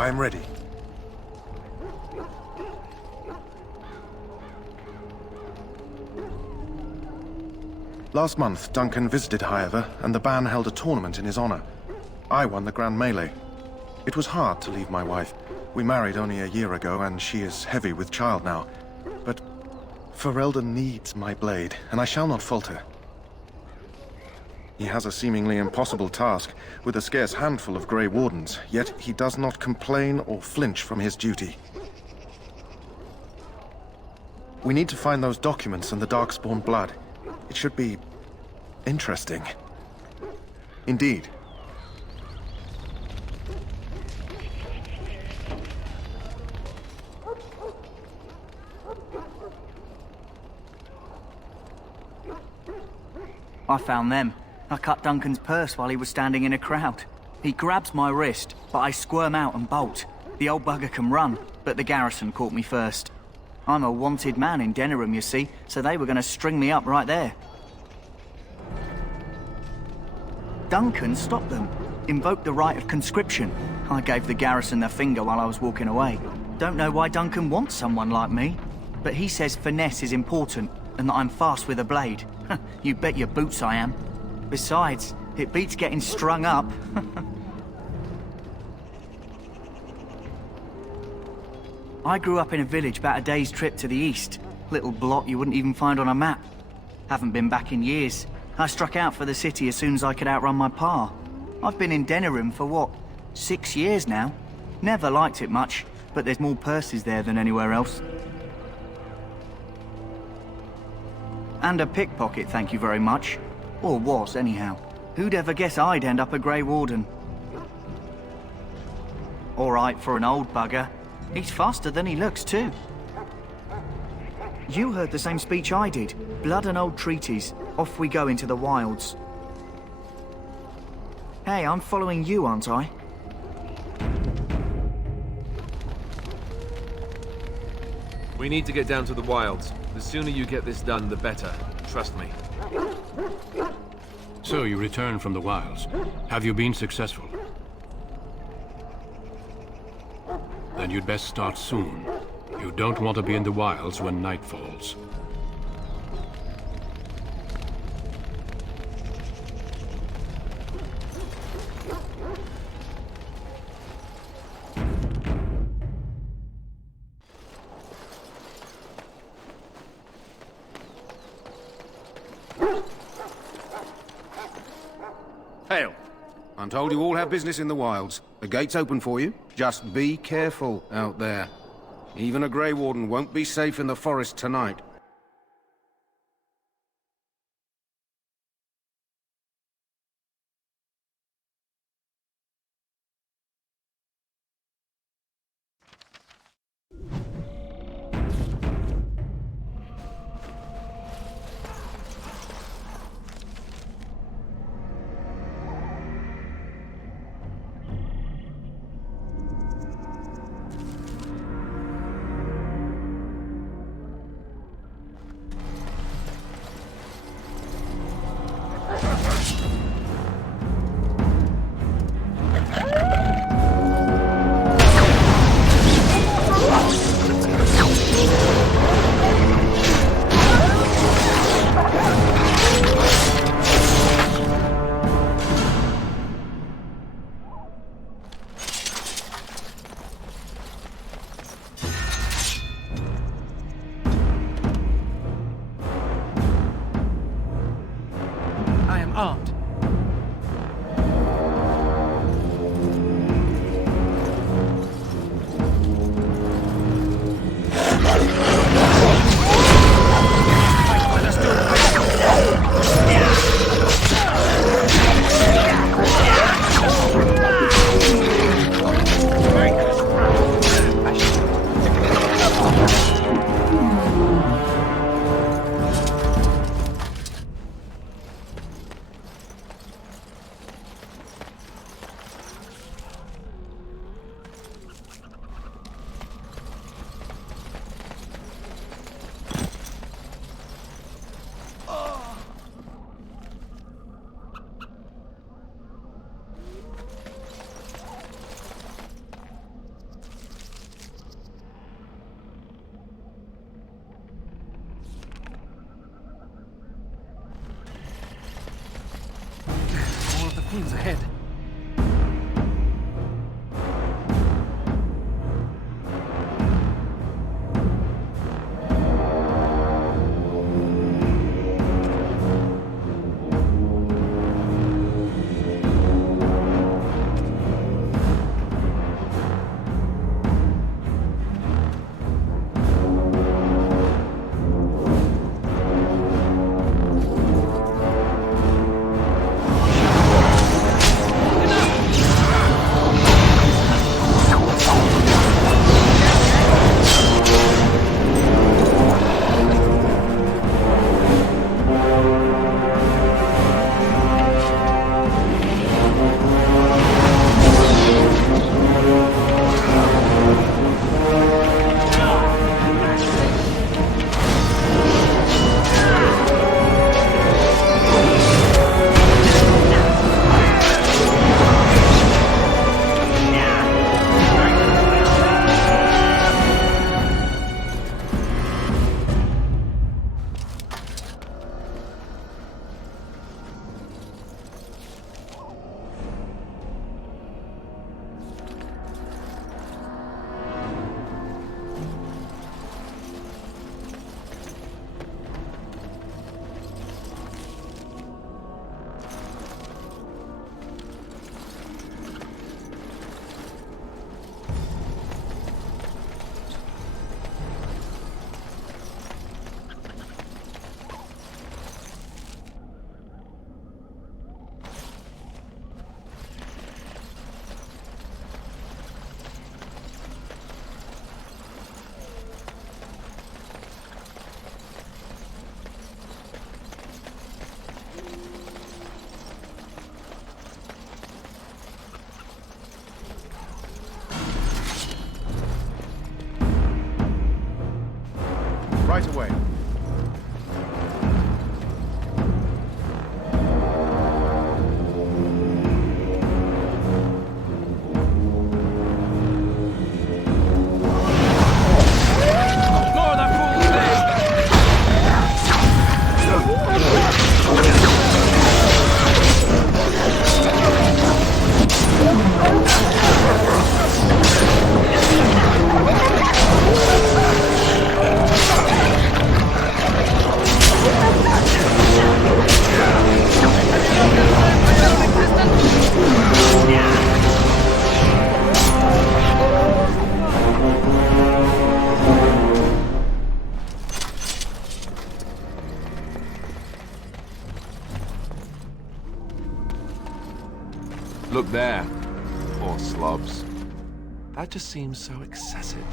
I'm ready. Last month, Duncan visited, however, and the band held a tournament in his honor. I won the Grand Melee. It was hard to leave my wife. We married only a year ago, and she is heavy with child now. But Ferelden needs my blade, and I shall not falter. He has a seemingly impossible task, with a scarce handful of Grey Wardens, yet he does not complain or flinch from his duty. We need to find those documents and the Darkspawn blood. It should be interesting. Indeed. I found them. I cut Duncan's purse while he was standing in a crowd. He grabs my wrist, but I squirm out and bolt. The old bugger can run, but the garrison caught me first. I'm a wanted man in Denerim, you see, so they were going to string me up right there. Duncan stopped them, invoked the right of conscription. I gave the garrison the finger while I was walking away. Don't know why Duncan wants someone like me, but he says finesse is important and that I'm fast with a blade. You bet your boots I am. Besides, it beats getting strung up. I grew up in a village about a day's trip to the east. Little blot you wouldn't even find on a map. Haven't been back in years. I struck out for the city as soon as I could outrun my pa. I've been in Denerim for what, 6 years now? Never liked it much, but there's more purses there than anywhere else. And a pickpocket, thank you very much. Or was, anyhow. Who'd ever guess I'd end up a Grey Warden? All right for an old bugger. He's faster than he looks, too. You heard the same speech I did. Blood and old treaties. Off we go into the wilds. Hey, I'm following you, aren't I? We need to get down to the wilds. The sooner you get this done, the better. Trust me. So you return from the wilds. Have you been successful? Then you'd best start soon. You don't want to be in the wilds when night falls. Hail. I'm told you all have business in the wilds. The gate's open for you. Just be careful out there. Even a Grey Warden won't be safe in the forest tonight. Armed. Europeans ahead. Right away. More of that fool's leg! Look there. Poor slobs. That just seems so excessive.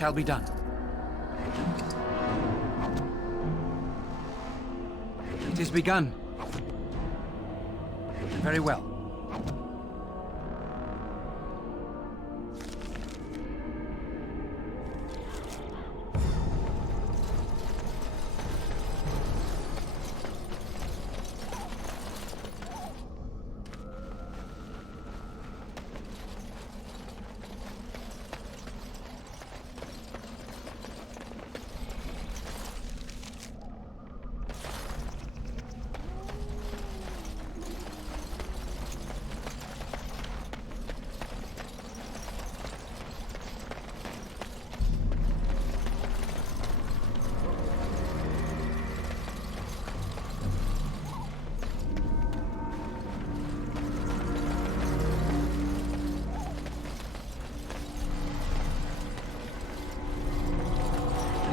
shall be done. It is begun. Very well.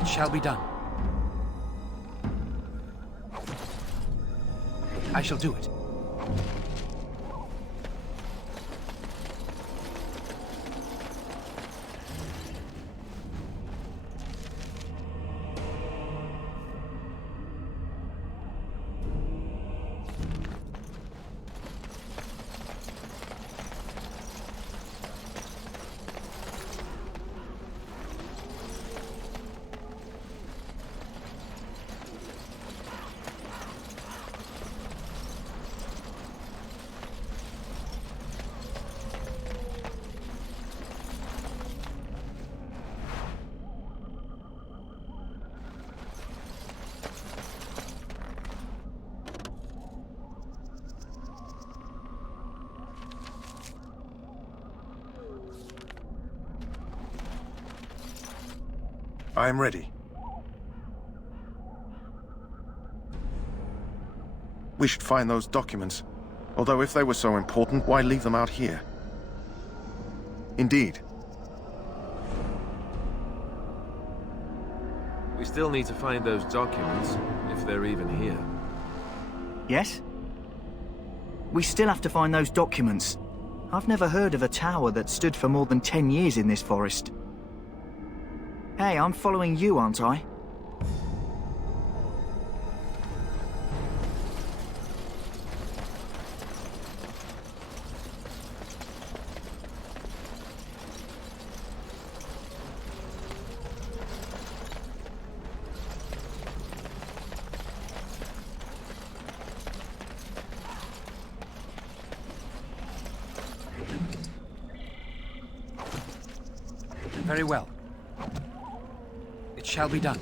Shall be done. I shall do it. I am ready. We should find those documents. Although if they were so important, why leave them out here? Indeed. We still need to find those documents, if they're even here. Yes? We still have to find those documents. I've never heard of a tower that stood for more than 10 years in this forest. Hey, I'm following you, aren't I? Very well. It shall be done.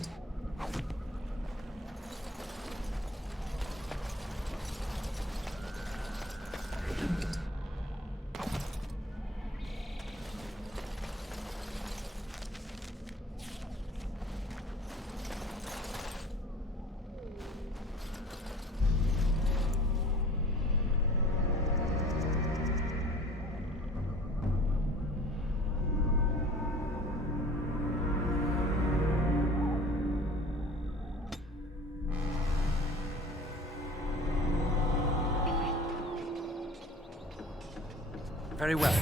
Very well.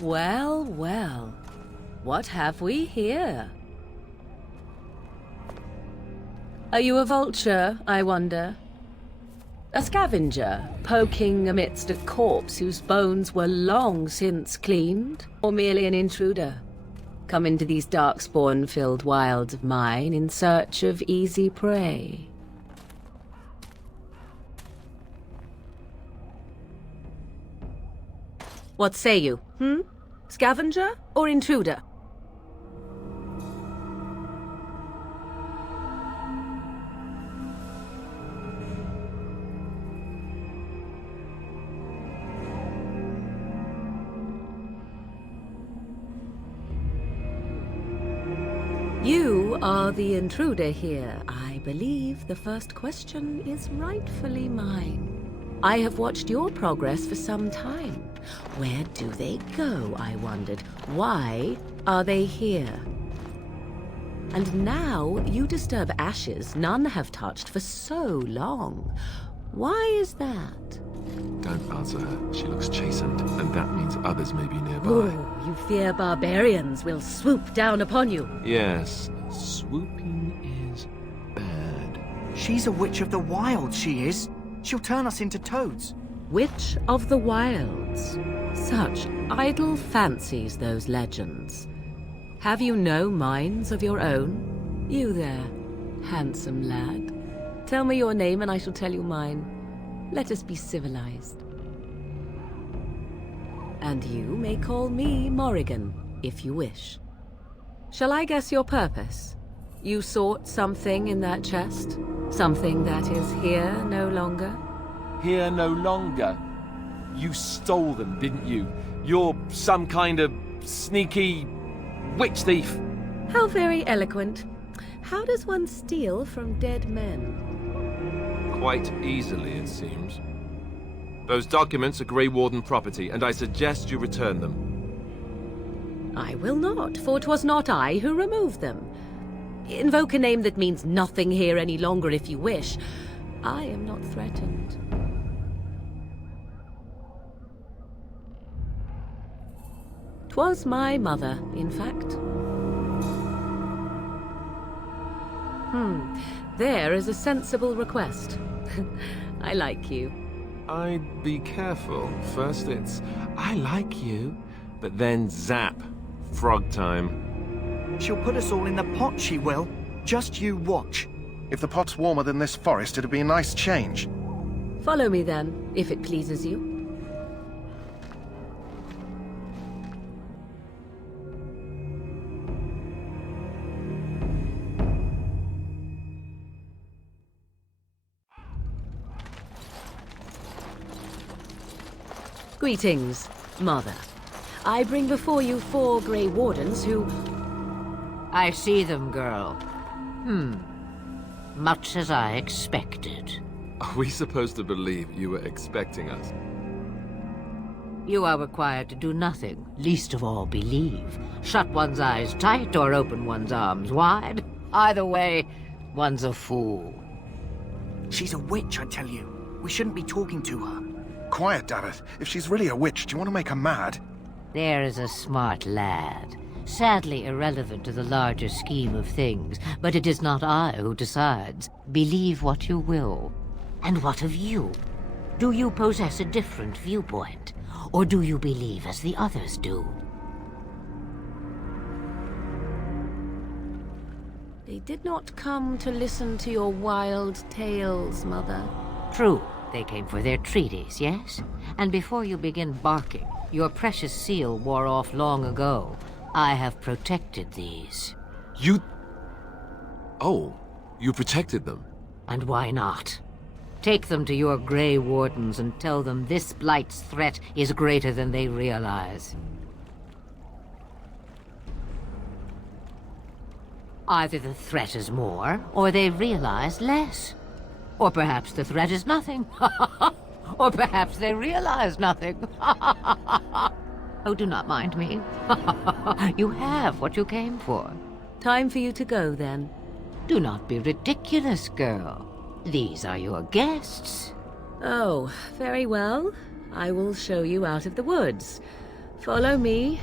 Well, well. What have we here? Are you a vulture, I wonder? A scavenger, poking amidst a corpse whose bones were long since cleaned? Or merely an intruder, come into these darkspawn-filled wilds of mine in search of easy prey? What say you, Scavenger or intruder? You are the intruder here. I believe the first question is rightfully mine. I have watched your progress for some time. Where do they go, I wondered? Why are they here? And now you disturb ashes none have touched for so long. Why is that? Don't answer her. She looks chastened, and that means others may be nearby. Oh, you fear barbarians will swoop down upon you. Yes, swooping is bad. She's a witch of the wild, she is. She'll turn us into toads. Witch of the Wilds. Such idle fancies, those legends. Have you no minds of your own? You there, handsome lad. Tell me your name and I shall tell you mine. Let us be civilized. And you may call me Morrigan, if you wish. Shall I guess your purpose? You sought something in that chest? Something that is here no longer? Here no longer. You stole them, didn't you? You're some kind of sneaky witch thief. How very eloquent. How does one steal from dead men? Quite easily, it seems. Those documents are Grey Warden property, and I suggest you return them. I will not, for 'twas not I who removed them. Invoke a name that means nothing here any longer if you wish. I am not threatened. 'Twas my mother, in fact. There is a sensible request. I like you. I'd be careful. First it's, I like you, but then zap. Frog time. She'll put us all in the pot, she will. Just you watch. If the pot's warmer than this forest, it'd be a nice change. Follow me then, if it pleases you. Greetings, Mother. I bring before you 4 Grey Wardens who... I see them, girl. Much as I expected. Are we supposed to believe you were expecting us? You are required to do nothing, least of all believe. Shut one's eyes tight or open one's arms wide. Either way, one's a fool. She's a witch, I tell you. We shouldn't be talking to her. Quiet, Davith. If she's really a witch, do you want to make her mad? There is a smart lad. Sadly irrelevant to the larger scheme of things, but it is not I who decides. Believe what you will. And what of you? Do you possess a different viewpoint? Or do you believe as the others do? They did not come to listen to your wild tales, Mother. True. They came for their treaties, yes? And before you begin barking, your precious seal wore off long ago. I have protected these. You... Oh, you protected them? And why not? Take them to your Grey Wardens and tell them this blight's threat is greater than they realize. Either the threat is more, or they realize less. Or perhaps the threat is nothing. Or perhaps they realize nothing. Oh, do not mind me. You have what you came for. Time for you to go, then. Do not be ridiculous, girl. These are your guests. Oh, very well. I will show you out of the woods. Follow me.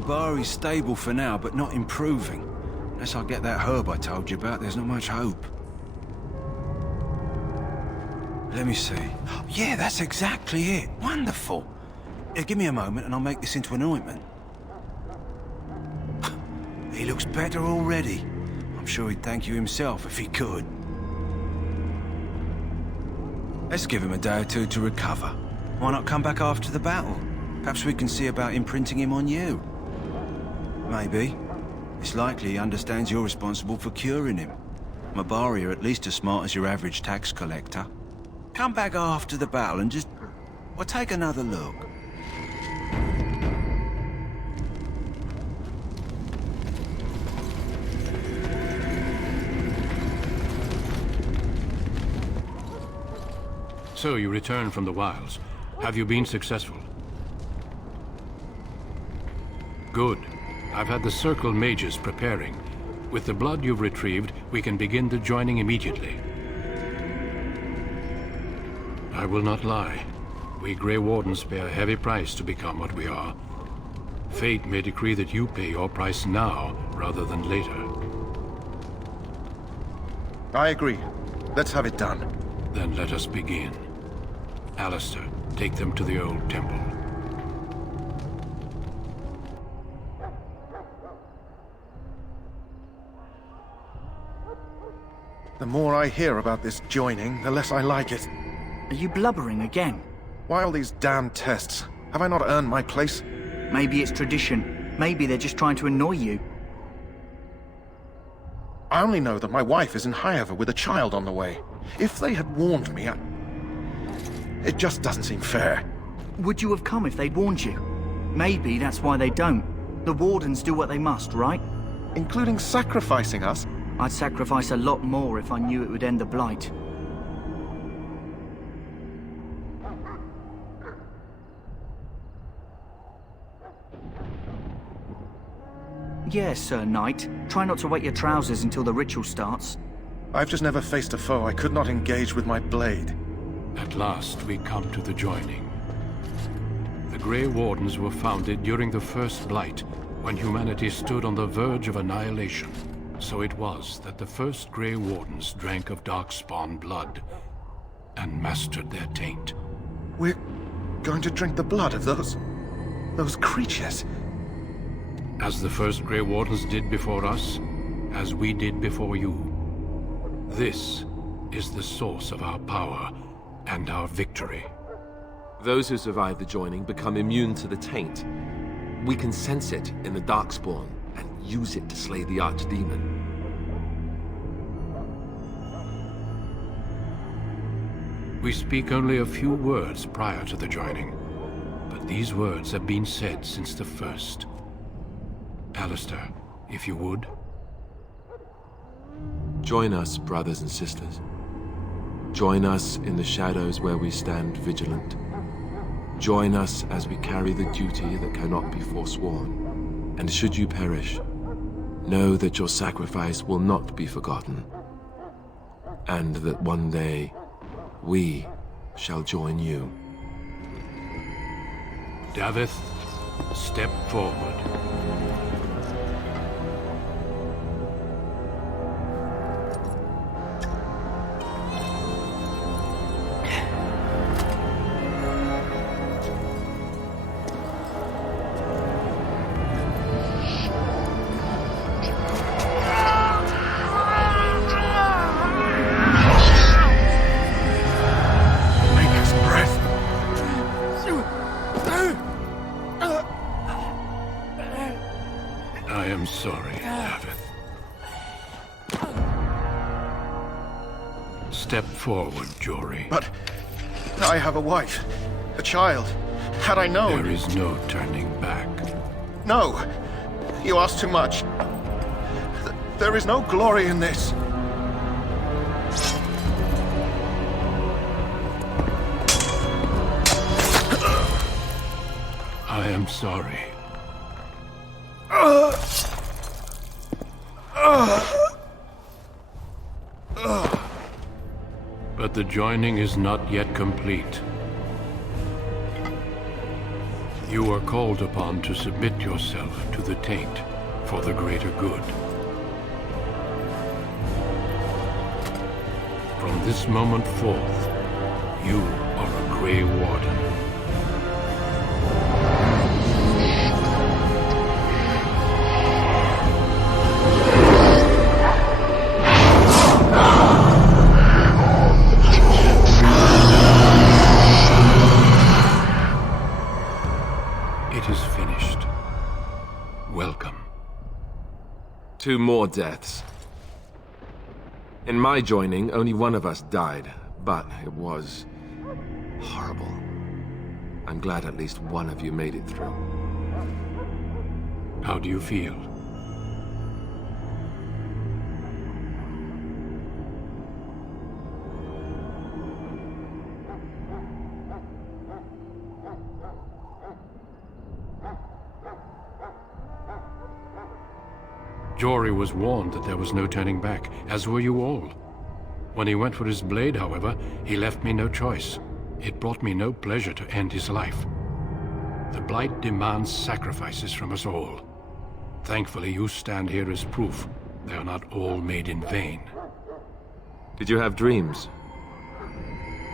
Mabari's stable for now, but not improving. Unless I get that herb I told you about, there's not much hope. Let me see. Yeah, that's exactly it. Wonderful. Yeah, give me a moment and I'll make this into an ointment. He looks better already. I'm sure he'd thank you himself if he could. Let's give him a day or two to recover. Why not come back after the battle? Perhaps we can see about imprinting him on you. Maybe. It's likely he understands you're responsible for curing him. Mabari are at least as smart as your average tax collector. Come back after the battle and just... well, take another look. So you returned from the wilds. Have you been successful? Good. I've had the Circle mages preparing. With the blood you've retrieved, we can begin the joining immediately. I will not lie. We Grey Wardens pay a heavy price to become what we are. Fate may decree that you pay your price now, rather than later. I agree. Let's have it done. Then let us begin. Alistair, take them to the old temple. The more I hear about this joining, the less I like it. Are you blubbering again? Why all these damn tests? Have I not earned my place? Maybe it's tradition. Maybe they're just trying to annoy you. I only know that my wife is in Highover with a child on the way. If they had warned me, it just doesn't seem fair. Would you have come if they'd warned you? Maybe that's why they don't. The Wardens do what they must, right? Including sacrificing us? I'd sacrifice a lot more if I knew it would end the Blight. Yes, Sir Knight. Try not to wet your trousers until the ritual starts. I've just never faced a foe I could not engage with my blade. At last, we come to the joining. The Grey Wardens were founded during the First Blight, when humanity stood on the verge of annihilation. So it was that the first Grey Wardens drank of Darkspawn blood and mastered their taint. We're going to drink the blood of those creatures. As the first Grey Wardens did before us, as we did before you. This is the source of our power and our victory. Those who survive the joining become immune to the taint. We can sense it in the Darkspawn and use it to slay the Archdemon. We speak only a few words prior to the joining, but these words have been said since the first. Alistair, if you would. Join us, brothers and sisters. Join us in the shadows where we stand vigilant. Join us as we carry the duty that cannot be forsworn. And should you perish, know that your sacrifice will not be forgotten. And that one day, we shall join you. Davith, step forward. I am sorry, Davith. Step forward, Jory. But I have a wife, a child. Had I known... There is no turning back. No! You ask too much. There is no glory in this. I am sorry. But the joining is not yet complete. You are called upon to submit yourself to the taint for the greater good. From this moment forth, you are a Grey Warden. It is finished. Welcome. 2 more deaths. In my joining, only one of us died, but it was horrible. I'm glad at least one of you made it through. How do you feel? Jory was warned that there was no turning back, as were you all. When he went for his blade, however, he left me no choice. It brought me no pleasure to end his life. The Blight demands sacrifices from us all. Thankfully, you stand here as proof they are not all made in vain. Did you have dreams?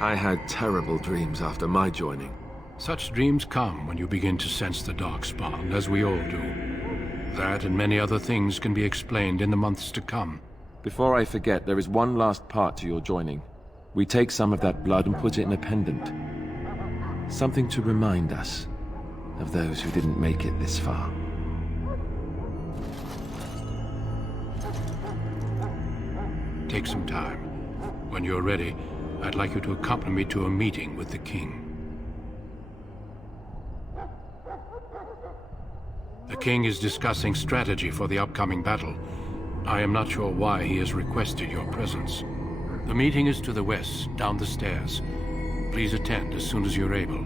I had terrible dreams after my joining. Such dreams come when you begin to sense the Darkspawn, as we all do. That and many other things can be explained in the months to come. Before I forget, there is one last part to your joining. We take some of that blood and put it in a pendant. Something to remind us of those who didn't make it this far. Take some time. When you're ready, I'd like you to accompany me to a meeting with the king. The king is discussing strategy for the upcoming battle. I am not sure why he has requested your presence. The meeting is to the west, down the stairs. Please attend as soon as you're able.